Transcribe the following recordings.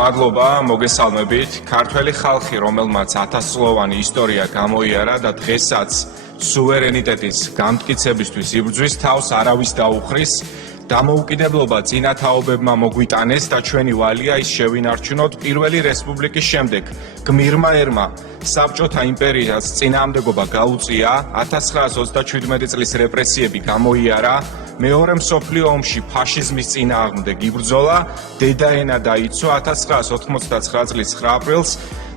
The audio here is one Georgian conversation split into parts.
მადლობა, მოგესალმებით. ქართველი ხალხი, რომელმაც 1000-წლოვანი ისტორია გამოიარა და დღესაც სუვერენიტეტის გამტკიცებისთვის იბრძვის თავს არავის დაუხრის, დამოუკიდებლობა წინათაობებმა მოგვიტანეს და ჩვენი ვალია ის შევინარჩუნოთ პირველი რესპუბლიკის შემდეგ. გმირმა ერმა საბჭოთა იმპერიას წინააღმდეგობა გაუწია, 1927 წლის რეპრესიები გამოიარა, მეორე მსოფლიო ომში ფაშიზმის წინააღმდეგ იბრძოლა, დედაენა დაიცვა 1989 წლის 9 აპრილს,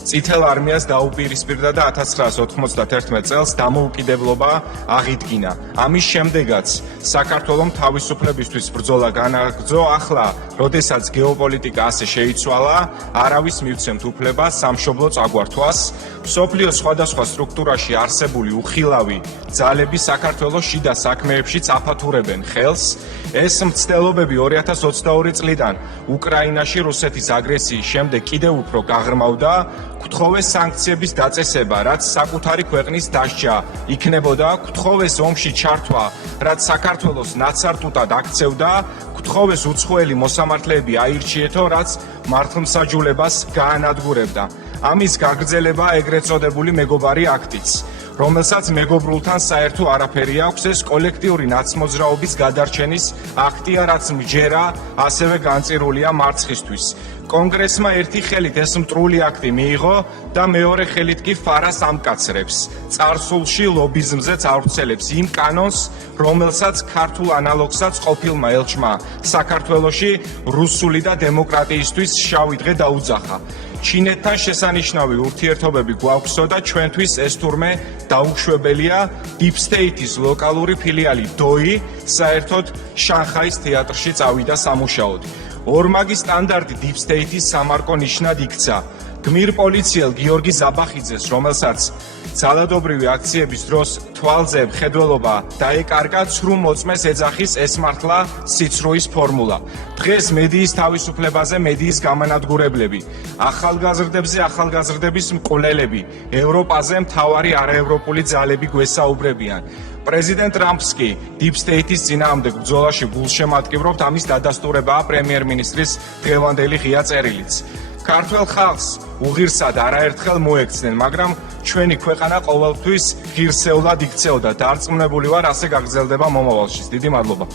წითელ არმიას დაუპირისპირდა და 1991 წელს დამოუკიდებლობა აღიდგინა. ამის შემდეგაც საქართველომ თავისუფლებისთვის ბრძოლა განაგრძო, ახლა, როდესაც გეოპოლიტიკა ასე შეიცვალა, არავის მივცემთ უფლებას სამშობლო წაგვართვას. მსოფლიოს სხვადასხვა სტრუქტურაში არსებული უხილავი ძალები საქართველოს შიდა საქმეებშიც აფათურებენ ხელს. ეს მცდელობები 2022 წლიდან უკრაინაში რუსეთის აგრესიის შემდეგ კიდევ უფრო გაღრმავდა. გთხოვეს სანქციების დაწესება, რაც საკუთარი ქვეყნის დასჯა იქნებოდა, გთხოვეს ომში ჩართვა, რაც საქართველოს ნაცარტუტად აქცევდა, გთხოვეს უცხოელი მოსამართლეები აირჩიეთო, რაც მართლმსაჯულებას გაანადგურებდა. ამის გაგრძელება ეგრეთ წოდებული მეგობარი აქტიც, რომელსაც მეგობრულთან საერთო არაფერი აქვს, ეს კოლექტიური ნაცმოძრაობის გადარჩენის აქტია, რაც მჯერა ასევე განწირულია მარცხისთვის. კონგრესმა ერთი ხელით ეს მტრული აქტი მიიღო და მეორე ხელით კი ფარას ამკაცრებს. წარსულში ლობიზმზეც ავრცელებს იმ კანონს, რომელსაც ქართულ ანალოგსაც ყოფილმა ელჩმა საქართველოში რუსული და დემოკრატიისთვის შავი დღე დაუძახა. ჩინეთთან შესანიშნავი ურთიერთობები გვაქვსო და ჩვენთვის ეს თურმე დაუშვებელია. Deep State-ის ლოკალური ფილიალი დოი საერთოდ შანხაის თეატრში წავიდა სამუშაოდ. ორმაგი სტანდარტი Deep State-ის სამარკო ნიშნად იქცა. გმირ პოლიციელ გიორგი ზაბახიძეს, რომელსაც ძალადობრივი აქციების დროს თვალზე მხედველობა დაეკარგა, ცრუ მოწმეს ეძახის ეს მართლა სიცრუის ფორმულა. დღეს მედიის თავისუფლებაზე მედიის გამანადგურებლები, ახალგაზრდებზე ახალგაზრდების მკვლელები, ევროპაზე მთავარი არაევროპული ძალები გვესაუბრებიან. პრეზიდენტ ტრამპს კი Deep State-ის წინააღმდეგ ბრძოლაში გულშემატკივრობთ, ამის დადასტურებაა პრემიერ-მინისტრის დღევანდელი ღია წერილიც. ქართველ ხალხს უღირსად არაერთხელ მოექცნენ, მაგრამ ჩვენი ქვეყანა ყოველთვის ღირსეულად იქცეოდა. დარწმუნებული ვარ, ასე გაგრძელდება მომავალშიც. დიდი მადლობა.